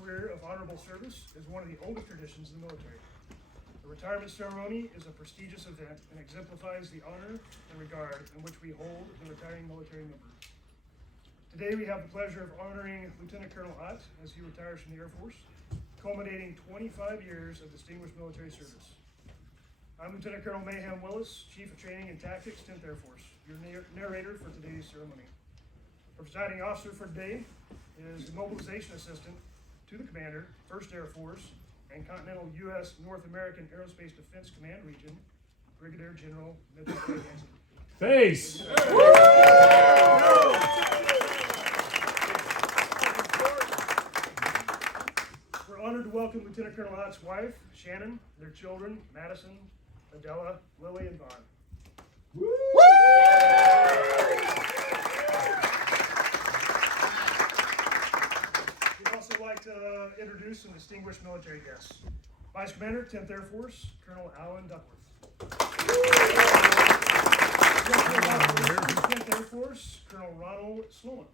career of honorable service is one of the oldest traditions in the military. The retirement ceremony is a prestigious event and exemplifies the honor and regard in which we hold the retiring military member. Today we have the pleasure of honoring Lieutenant Colonel Ott as he retires from the Air Force, culminating 25 years of distinguished military service. I'm Lieutenant Colonel Mayhem Willis, Chief of Training and Tactics, 10th Air Force, your narrator for today's ceremony. The presiding officer for today is the Mobilization Assistant to the Commander, 1st Air Force, and Continental U.S. North American Aerospace Defense Command Region, Brigadier General Mitchell A. Hansen. Face! We're honored to welcome Lieutenant Colonel Ott's wife, Shannon, their children, Madison, Adela, Lily, and Vaughn. We'd also like to introduce some distinguished military guests. Vice Commander, 10th Air Force, Colonel Alan Duckworth. Director of Operations, 10th Air Force, Colonel Ronald Sloan.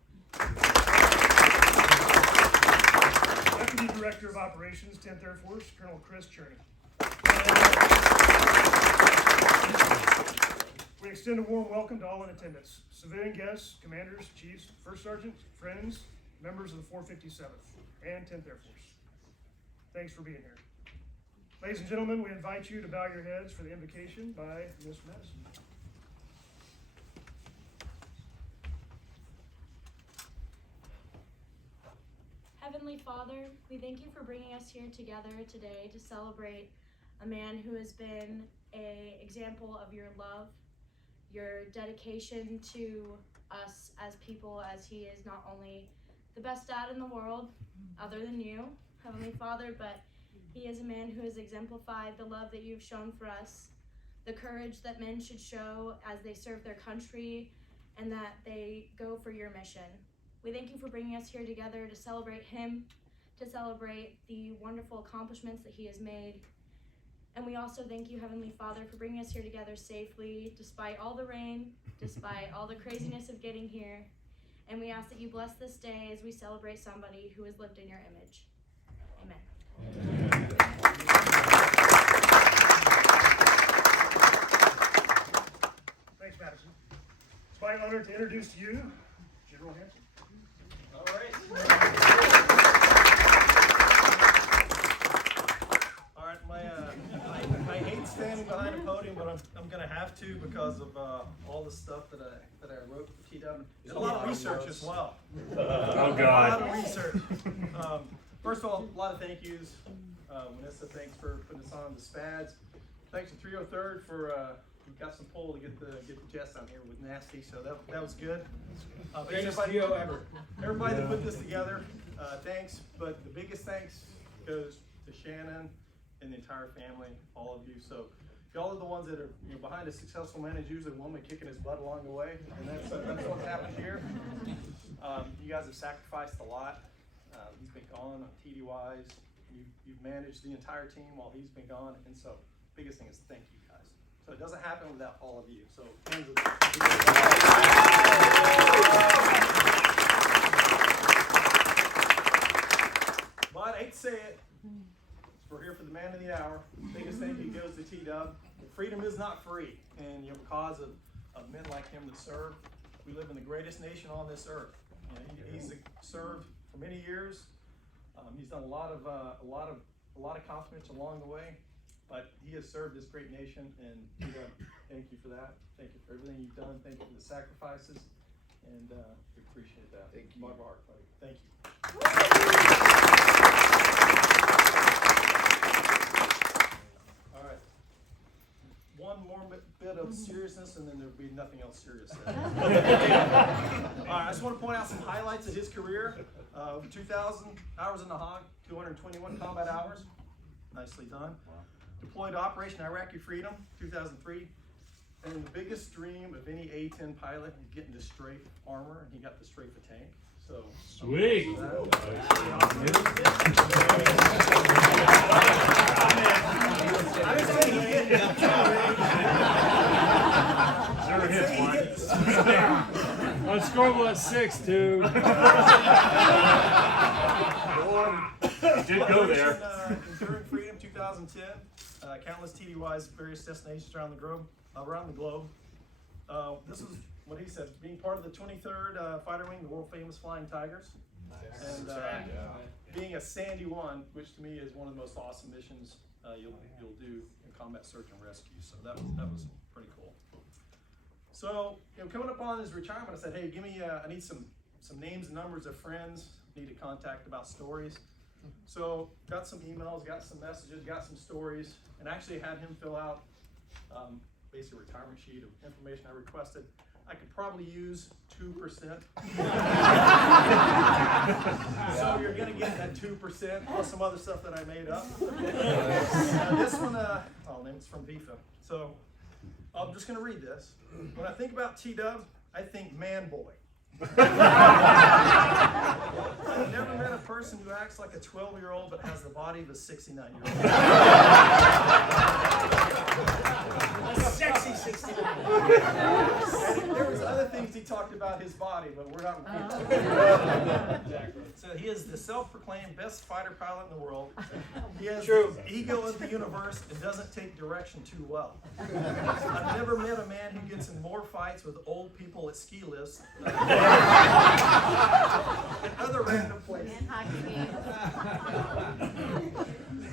Deputy Director of Operations, 10th Air Force, Colonel Chris Cherney. We extend a warm welcome to all in attendance, civilian guests, commanders, chiefs, first sergeants, friends, members of the 457th and 10th Air Force. Thanks for being here. Ladies and gentlemen, we invite you to bow your heads for the invocation by Ms. Madison. Heavenly Father, we thank you for bringing us here together today to celebrate a man who has been an example of your love, your dedication to us as people, as he is not only the best dad in the world, other than you, Heavenly Father, but he is a man who has exemplified the love that you've shown for us, the courage that men should show as they serve their country and that they go for your mission. We thank you for bringing us here together to celebrate him, to celebrate the wonderful accomplishments that he has made. And we also thank you, Heavenly Father, for bringing us here together safely, despite all the rain, despite all the craziness of getting here. And we ask that you bless this day as we celebrate somebody who has lived in your image. Amen. Thanks, Madison. It's my honor to introduce to you General Hansen. All right. All right, I hate standing behind a podium, but I'm going to have to because of all the stuff that I wrote for TW. Did a lot of research as well. Oh, God. A lot of research. First of all, a lot of thank yous. Vanessa, thanks for putting us on. The SPADs. Thanks to 303rd for we got some pull to get the jets out here with Nasty, so that was good. Everybody that put this together, thanks. But the biggest thanks goes to Shannon and the entire family, all of you. So y'all are the ones that are behind a successful man is usually a woman kicking his butt along the way, and that's what's happened here. You guys have sacrificed a lot. He's been gone on TDYs. You've managed the entire team while he's been gone, and so biggest thing is thank you guys. So it doesn't happen without all of you. So hands of but I hate to say it, we're here for the man of the hour. Biggest thank you goes to T-Dub. Freedom is not free, and because of men like him that serve, we live in the greatest nation on this earth. He's served for many years. He's done a lot of accomplishments along the way, but he has served this great nation, and thank you for that. Thank you for everything you've done. Thank you for the sacrifices, and we appreciate that. Thank you. My heart, buddy. Thank you. All right. One more bit of seriousness, and then there'll be nothing else serious. All right, I just want to point out some highlights of his career. 2,000 hours in the hog, 221 combat hours. Nicely done. Deployed to Operation Iraqi Freedom, 2003. And the biggest dream of any A-10 pilot is getting the strafe armor, and he got the strafe a tank. So sweet. I didn't say he hit On scoreboard 6-2. did go there. Enduring Freedom 2010, countless TDYs, various destinations around the globe. This is what he said, being part of the 23rd Fighter Wing, the world famous Flying Tigers. And being a Sandy 1, which to me is one of the most awesome missions you'll do in combat search and rescue. So that was pretty cool. So coming up on his retirement, I said, hey, give me I need some names and numbers of friends I need to contact about stories. So got some emails, got some messages, got some stories, and actually had him fill out basically a retirement sheet of information I requested. I could probably use 2%. So you're gonna get that 2% plus some other stuff that I made up. This one, it's from VIFA. So I'm just gonna read this. When I think about T-Dub, I think man boy. I've never met a person who acts like a 12-year-old but has the body of a 69-year-old. A sexy 69. There was other things he talked about his body, but we're not repeating. So he is the self-proclaimed best fighter pilot in the world. He has the ego of the universe and doesn't take direction too well. I've never met a man who gets in more fights with old people at ski lifts and other random places.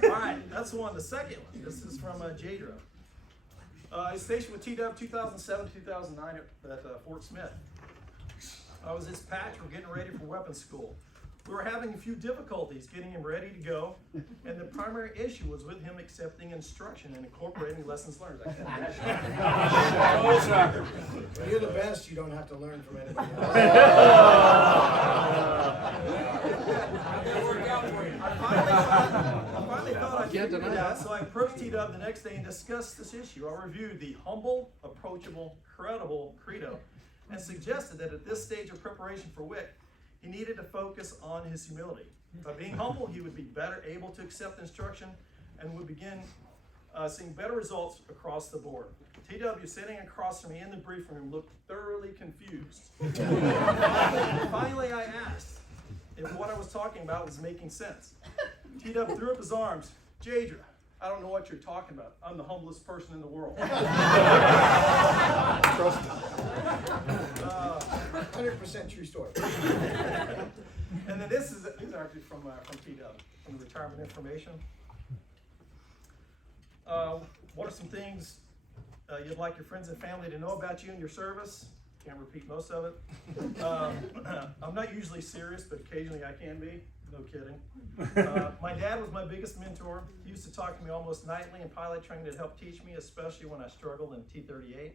All right, that's one. The second one, this is from JRB. He's stationed with TW 2007-2009 at Fort Smith. I was his patch. We're getting ready for weapons school. We were having a few difficulties getting him ready to go, and the primary issue was with him accepting instruction and incorporating lessons learned. When you're the best, you don't have to learn from anybody else. I finally thought I'd figured it out, so I approached T-Dub the next day and discussed this issue. I reviewed the humble, approachable, credible credo and suggested that at this stage of preparation for WIC, he needed to focus on his humility. By being humble, he would be better able to accept instruction and would begin seeing better results across the board. TW sitting across from me in the briefing room looked thoroughly confused. Finally, I asked if what I was talking about was making sense. TW threw up his arms. Jadra, I don't know what you're talking about. I'm the humblest person in the world. Trust me. 100% true story. And then these are actually from TW, from the retirement information. What are some things you'd like your friends and family to know about you and your service? Can't repeat most of it. I'm not usually serious, but occasionally I can be. No kidding. My dad was my biggest mentor. He used to talk to me almost nightly in pilot training to help teach me, especially when I struggled in T-38.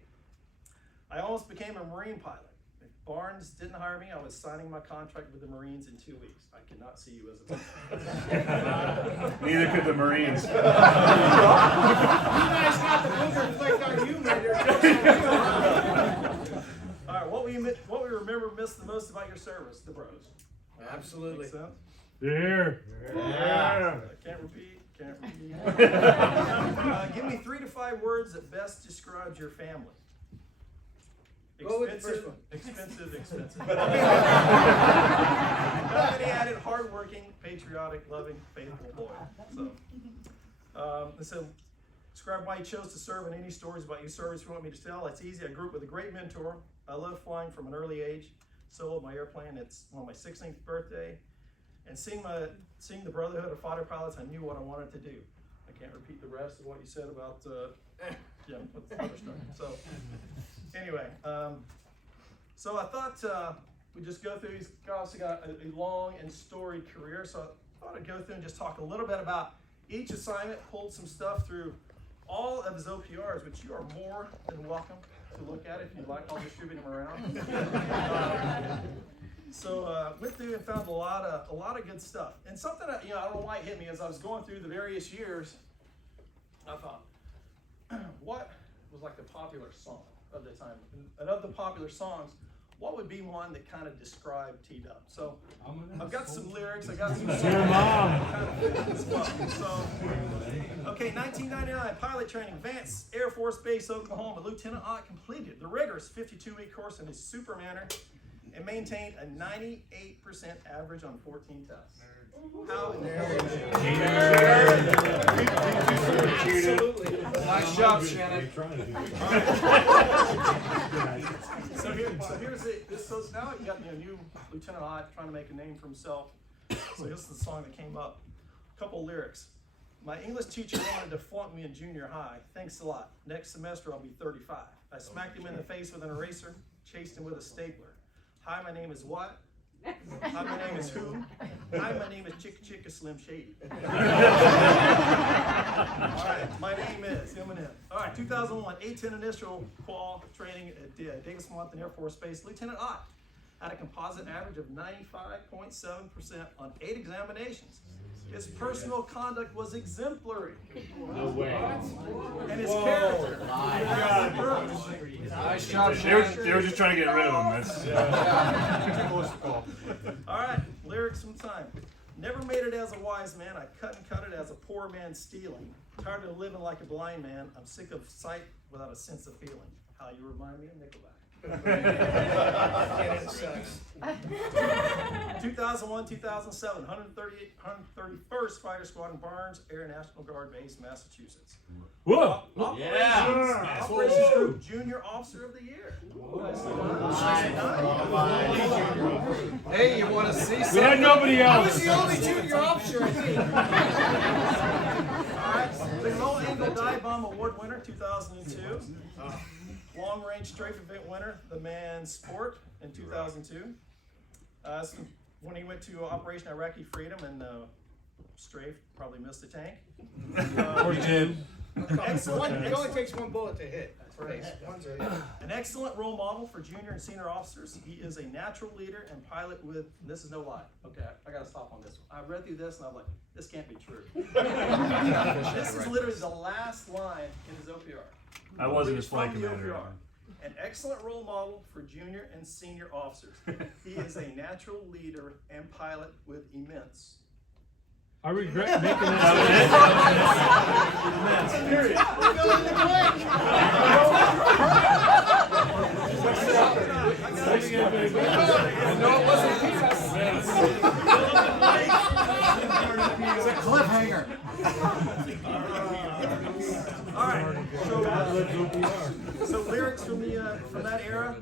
I almost became a Marine pilot. If Barnes didn't hire me, I was signing my contract with the Marines in 2 weeks. I could not see you as a pilot. Neither could the Marines. You guys got the booger flicked on you, man. All right, what we remember miss the most about your service? The bros. Absolutely. Makes sense? Here. Yeah. Can't repeat. Give me 3 to 5 words that best describes your family. Go with the first one. Expensive. Not many added, hardworking, patriotic, loving, faithful boy. So, describe why you chose to serve and any stories about your service you want me to tell. It's easy. I grew up with a great mentor. I love flying from an early age. Soloed my airplane. It's on my 16th birthday. And seeing the Brotherhood of Fighter Pilots, I knew what I wanted to do. I can't repeat the rest of what you said about, other stuff. So, anyway, so I thought we'd just go through. He's obviously got a long and storied career, so I thought I'd go through and just talk a little bit about each assignment, pulled some stuff through all of his OPRs, which you are more than welcome to look at if you'd like. I'll distribute them around. So went through and found a lot of good stuff. And something that, I don't know why it hit me as I was going through the various years. I thought, what was like the popular song of the time? And of the popular songs, what would be one that kind of described T-Dub? So I've got some lyrics. I got some songs. Your mom. So, okay, 1999 pilot training, Vance Air Force Base, Oklahoma. Lieutenant Ott completed the rigorous 52-week course in his Supermanner and maintained a 98% average on 14 tests. How? trying to do. Here's it. So now you got new Lieutenant Ott trying to make a name for himself. So this is the song that came up. A couple lyrics. My English teacher wanted to flunk me in junior high. Thanks a lot. Next semester I'll be 35. I smacked him in the face with an eraser, chased him with a stapler. Hi, my name is what? Hi, my name is who? Hi, my name is Chicka Slim Shady. All right, my name is Eminem. All right, 2001, A-10 initial qual training at Davis-Monthan Air Force Base. Lieutenant Ott had a composite average of 95.7% on 8 examinations. His personal conduct was exemplary. No way. And his character. Nice job, They were just trying to get rid of him. All right, lyrics from time. Never made it as a wise man. I cut and cut it as a poor man stealing. Tired of living like a blind man. I'm sick of sight without a sense of feeling. How you remind me of Nickelback. 2001, 2007, 131st Fighter Squadron, Barnes Air National Guard Base, Massachusetts. Whoa! Operations Group Junior Officer of the Year. Hey, you want to see We something? had nobody I was else. the only junior officer, I think. All right, the Low Angle Dive Bomb Award winner, 2002. Long Range Strafe Event winner, the Man Sport in 2002. When he went to Operation Iraqi Freedom and Strafe, probably missed a tank. Or did. It only takes one bullet to hit. One's a hit. An excellent role model for junior and senior officers. He is a natural leader and pilot with, this is no lie. Okay, I gotta stop on this one. I read through this and I'm like, this can't be true. This is literally the last line in his OPR. I wasn't his From flight the commander. OPR. An excellent role model for junior and senior officers. He is a natural leader and pilot with immense. I regret making that. Period. No, it wasn't It's a cliffhanger. All right. So lyrics from that era.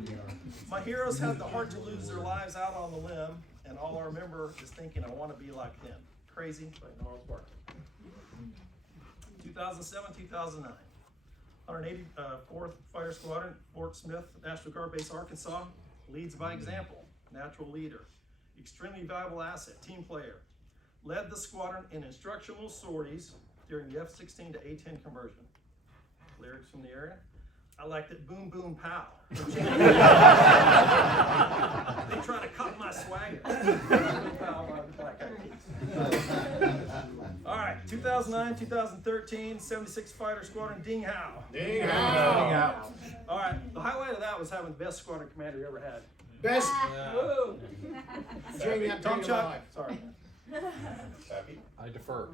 My heroes had the heart to lose their lives out on the limb, and all I remember is thinking, I want to be like them. Crazy by Gnarls Barkley. 2007, 2009. 184th Fighter Squadron, Fort Smith, National Guard Base, Arkansas. Leads by example, natural leader, extremely valuable asset, team player. Led the squadron in instructional sorties during the F-16 to A-10 conversion. Lyrics from the area. I liked it boom, boom, pow. They try to cut my swagger. Boom, boom, pow, by the Black Eyed Peas. All right, 2009, 2013, 76th Fighter Squadron, Ding Hao. All right, the highlight of that was having the best squadron commander you ever had. Best during that Tom period of my Chuck. life. Sorry. I defer.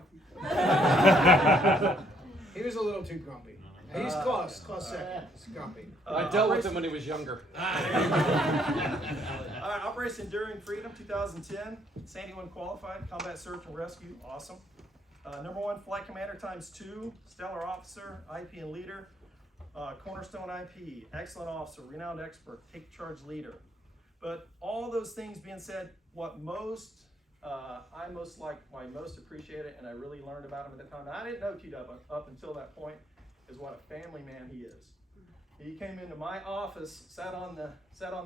He was a little too grumpy. He's close second. He's grumpy. I dealt with him when he was younger. All right, Operation Enduring Freedom, 2010. Sandy 1 qualified, combat search and rescue, awesome. #1 flight commander ×2, stellar officer, IP and leader, cornerstone IP, excellent officer, renowned expert, take charge leader. But all those things being said, what I most like, what I most appreciated, and I really learned about him at the time. I didn't know T-Dub up until that point, is what a family man he is. He came into my office, sat on the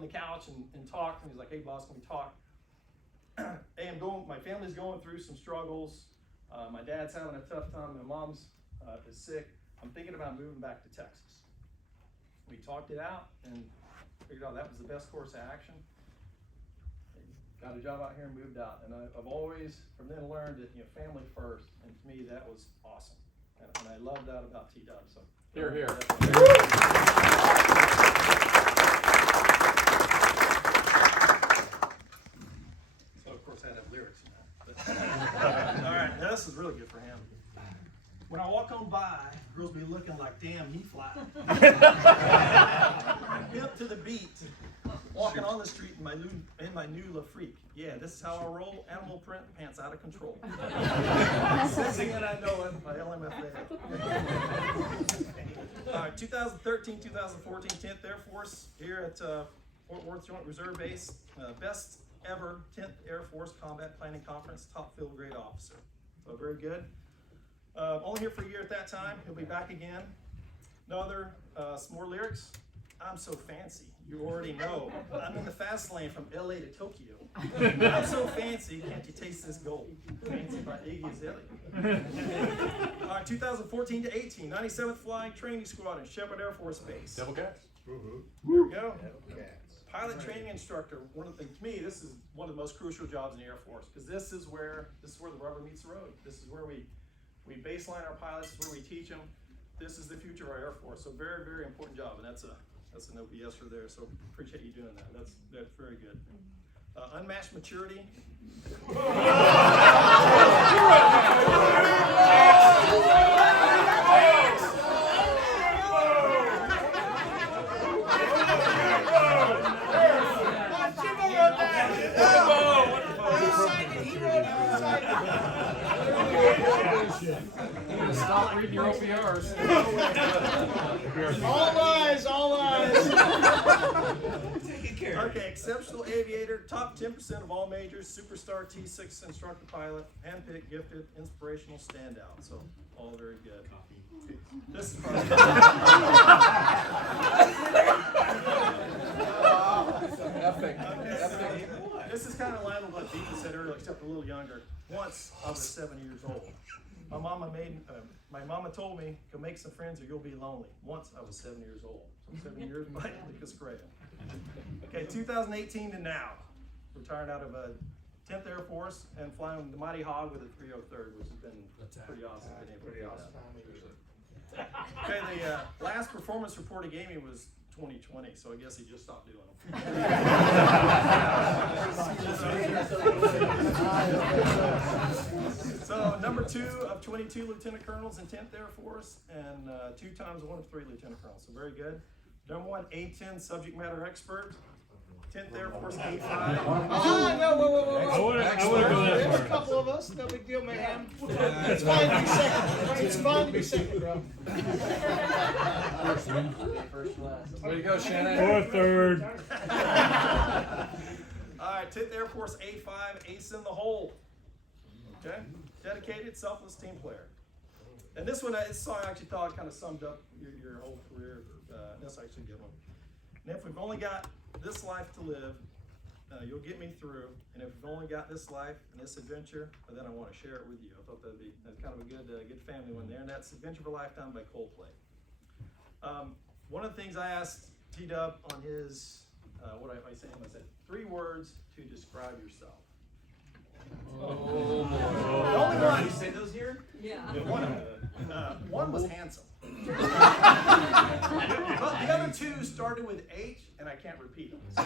couch and talked, and he's like, "Hey boss, can we talk? Hey, my family's going through some struggles. My dad's having a tough time. My mom's is sick. I'm thinking about moving back to Texas." We talked it out and figured out that was the best course of action. Got a job out here and moved out. And I've always, from then, learned that family first. And to me, that was awesome. And I love that about T-Dub. So Here, here. So of course I have lyrics in that. But all right, now this is really good for him. When I walk on by, girls be looking like, damn, he fly. Hip to the beat, walking on the street in my new La Freak. Yeah, this is how I roll. Animal print, pants out of control. Sensing it, I know it. My LMFA. All right, 2013, 2014, 10th Air Force here at Fort Worth Joint Reserve Base. Best ever 10th Air Force Combat Planning Conference, top field grade officer. So very good. Only here for a year at that time. He'll be back again. No other, some more lyrics. I'm so fancy, you already know. I'm in the fast lane from LA to Tokyo. I'm so fancy, can't you taste this gold? Fancy by Iggy Azalea. All right, 2014 to 18, 97th Flying Training Squadron, Shepherd Air Force Base. Devil cats. There we go. Cats. Pilot training instructor. One of the, to me, this is one of the most crucial jobs in the Air Force because this is where the rubber meets the road. This is where we baseline our pilots, where we teach them. This is the future of our Air Force. So very, very important job, and that's an OBS for there. So appreciate you doing that. That's very good. Unmatched maturity. Stop reading your OPRs. All eyes, all eyes. Okay, exceptional aviator, top 10% of all majors, superstar T6 instructor pilot, handpicked, gifted, inspirational standout. So all very good. This is probably Epic. okay, this is kind of in line with what Deacon said earlier, except a little younger. Once I was 7 years old. My mama told me, go make some friends or you'll be lonely. Once I was 7 years old. So 7 years might make us great. Okay, 2018 to now. Retiring out of 10th Air Force and flying the Mighty Hog with a 303rd, which has been pretty awesome. Been able to do that. Okay, the last performance report he gave me was 2020, so I guess he just stopped doing them. So number 2 of 22 lieutenant colonels in 10th Air Force, and 2 times 1 of 3 lieutenant colonels, so very good. Number 1 A10 subject matter expert, 10th Air Force A5. No, whoa. I wanna go that There's a far. couple of us, no big deal, man. It's fine to be second. It's fine to be second, bro. Way to go, Shannon. Or third. All right, 10th Air Force A5, ace in the hole. Okay, dedicated, selfless team player. And this one, this song I actually thought kind of summed up your whole career. That's actually a good one. And if we've only got this life to live, you'll get me through. And if we've only got this life and this adventure, then I want to share it with you. I thought that's kind of a good family one there. And that's Adventure of a Lifetime by Coldplay. One of the things I asked T-Dub on his, what I said, 3 words to describe yourself. Oh, The only one. You say those here? Yeah. One was handsome. But the other 2 started with H, and I can't repeat them. So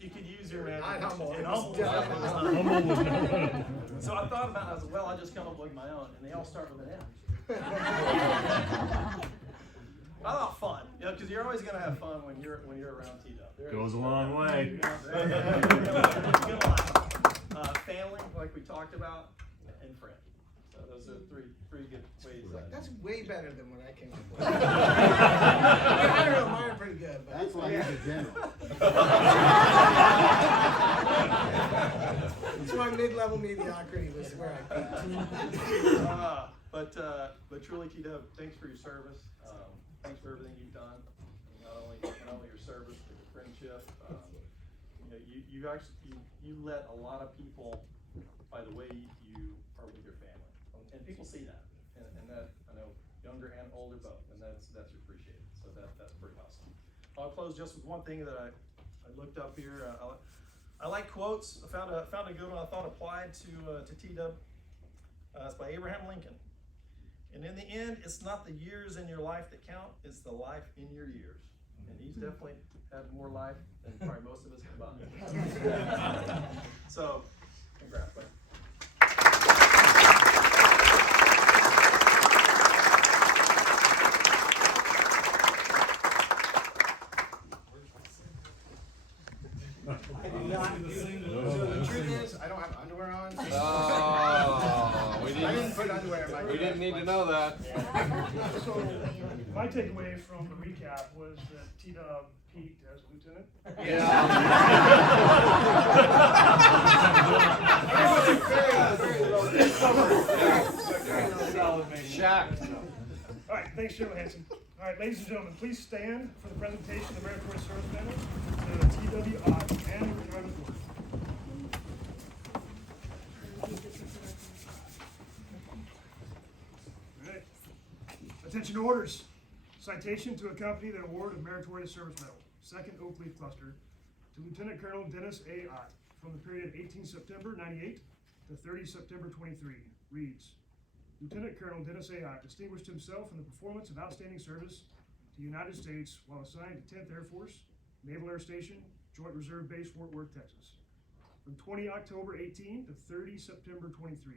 you could use your imagination. Humble. And humble Definitely was not. not. Humble was not one of them. So I thought about it. I said, well, I'll just come up with my own, and they all start with an M. I thought fun, because you're always going to have fun when you're around T-Dub. Goes a long way. Good life. Family, like we talked about, and friend. So those are three good ways. That's way better than what I came up with. I don't know, mine are pretty good, but. That's why he's a general. That's why mid-level mediocrity was where I peaked. But truly, T-Dub, thanks for your service. Thanks for everything you've done. Not only your service, but your friendship. You let a lot of people by the way you are with your family, and people see that, and that I know younger and older both, and that's appreciated. So that's pretty awesome. I'll close just with one thing that I looked up here. I like quotes. I found a good one I thought applied to T-Dub. It's by Abraham Lincoln. And in the end, it's not the years in your life that count; it's the life in your years. And he's definitely had more life than probably most of us combined. So, congrats, buddy. So the truth is, I don't have underwear on. Oh, we I didn't didn't. put underwear in my We didn't need to know that. So, my takeaway from the recap was that T-Dub peaked as a lieutenant. Shaq. All right, thanks, General Hanson. All right, ladies and gentlemen, please stand for the presentation of the Meritorious Service Medal to the TWI and the Retirement Board. All right. Attention to orders. Citation to accompany the award of Meritorious Service Medal, 2nd Oak Leaf Cluster, to Lieutenant Colonel Dennis A. Ott from the period 18 September 98 to 30 September 23, reads, Lieutenant Colonel Dennis A. Ott distinguished himself in the performance of outstanding service to the United States while assigned to 10th Air Force, Naval Air Station, Joint Reserve Base, Fort Worth, Texas, from 20 October 18 to 30 September 23.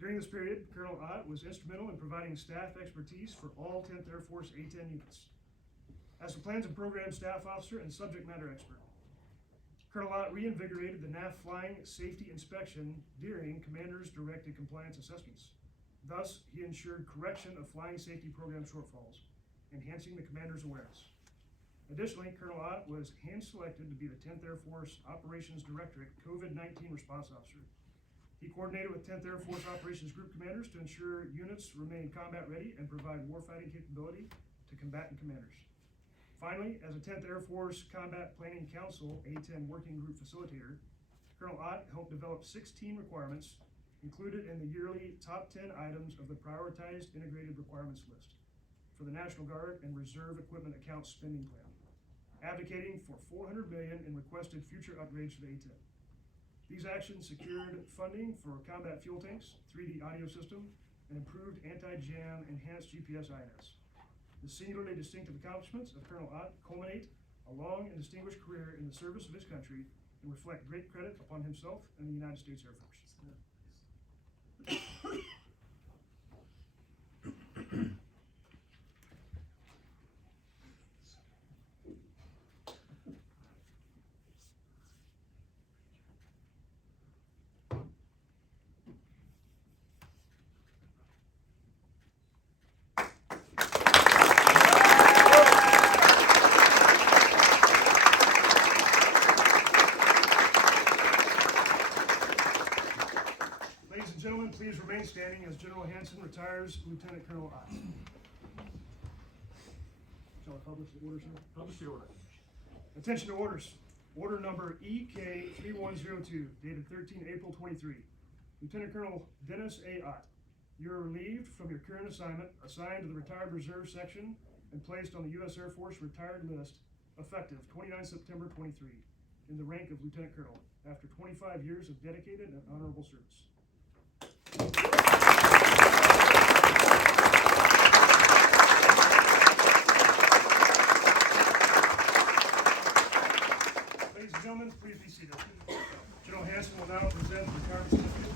During this period, Colonel Ott was instrumental in providing staff expertise for all 10th Air Force A-10 units. As a plans and programs staff officer and subject matter expert, Colonel Ott reinvigorated the NAF flying safety inspection during Commander's directed compliance assessments. Thus, he ensured correction of flying safety program shortfalls, enhancing the commander's awareness. Additionally, Colonel Ott was hand-selected to be the 10th Air Force Operations Directorate COVID-19 Response Officer. He coordinated with 10th Air Force Operations Group commanders to ensure units remain combat ready and provide warfighting capability to combatant commanders. Finally, as a 10th Air Force Combat Planning Council A-10 Working Group Facilitator, Colonel Ott helped develop 16 requirements included in the yearly top 10 items of the Prioritized Integrated Requirements List for the National Guard and Reserve Equipment Account Spending Plan, advocating for $400 million in requested future upgrades to the A-10. These actions secured funding for combat fuel tanks, 3D audio system, and improved anti-jam enhanced GPS INS. The singularly distinctive accomplishments of Colonel Ott culminate a long and distinguished career in the service of his country and reflect great credit upon himself and the United States Air Force. Ladies and gentlemen, please remain standing as General Hanson retires Lieutenant Colonel Ott. Shall I publish the order, sir? Publish the order. Attention to orders. Order number EK3102, dated 13 April 23. Lieutenant Colonel Dennis A. Ott, you are relieved from your current assignment, assigned to the Retired Reserve Section, and placed on the U.S. Air Force Retired List, effective 29 September 23, in the rank of Lieutenant Colonel, after 25 years of dedicated and honorable service. Ladies and gentlemen, please be seated. General Hanson will now present the retirement certificate.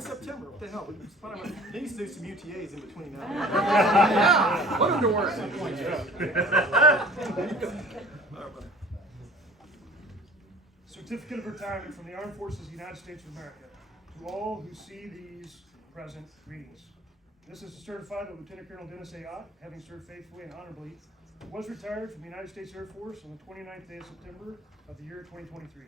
September, what the hell? We need to do some UTAs in between now. Yeah, put them to work. Certificate of retirement from the Armed Forces of the United States of America. To all who see these present, greetings. This is to certify that Lieutenant Colonel Dennis A. Ott, having served faithfully and honorably, was retired from the United States Air Force on the 29th day of September of the year 2023.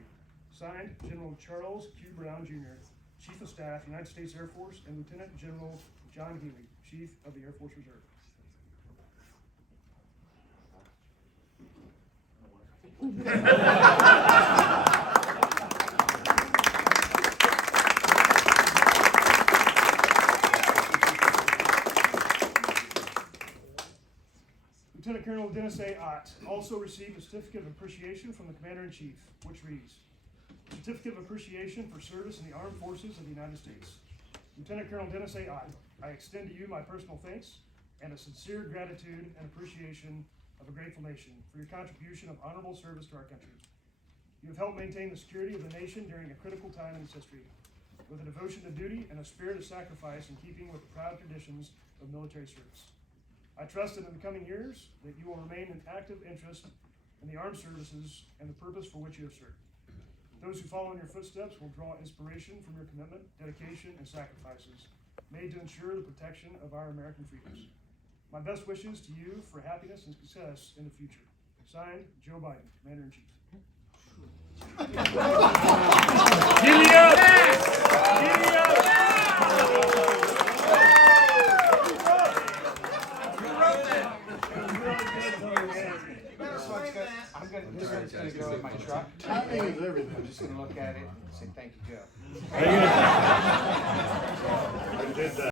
Signed, General Charles Q. Brown, Jr., Chief of Staff, United States Air Force, and Lieutenant General John Healy, Chief of the Air Force Reserve. Lieutenant Colonel Dennis A. Ott also received a certificate of appreciation from the Commander-in-Chief, which reads, Certificate of Appreciation for Service in the Armed Forces of the United States. Lieutenant Colonel Dennis A. Ott, I extend to you my personal thanks and a sincere gratitude and appreciation of a grateful nation for your contribution of honorable service to our country. You have helped maintain the security of the nation during a critical time in its history. with a devotion to duty and a spirit of sacrifice in keeping with the proud traditions of military service. I trust that in the coming years that you will remain an active interest in the armed services and the purpose for which you have served. Those who follow in your footsteps will draw inspiration from your commitment, dedication, and sacrifices made to ensure the protection of our American freedoms. My best wishes to you for happiness and success in the future. Signed, Joe Biden, Commander-in-Chief. Giddy up! Giddy up! This one's gonna go in my truck. Timing is everything. I'm just gonna look at it and say, thank you, Joe. I did that.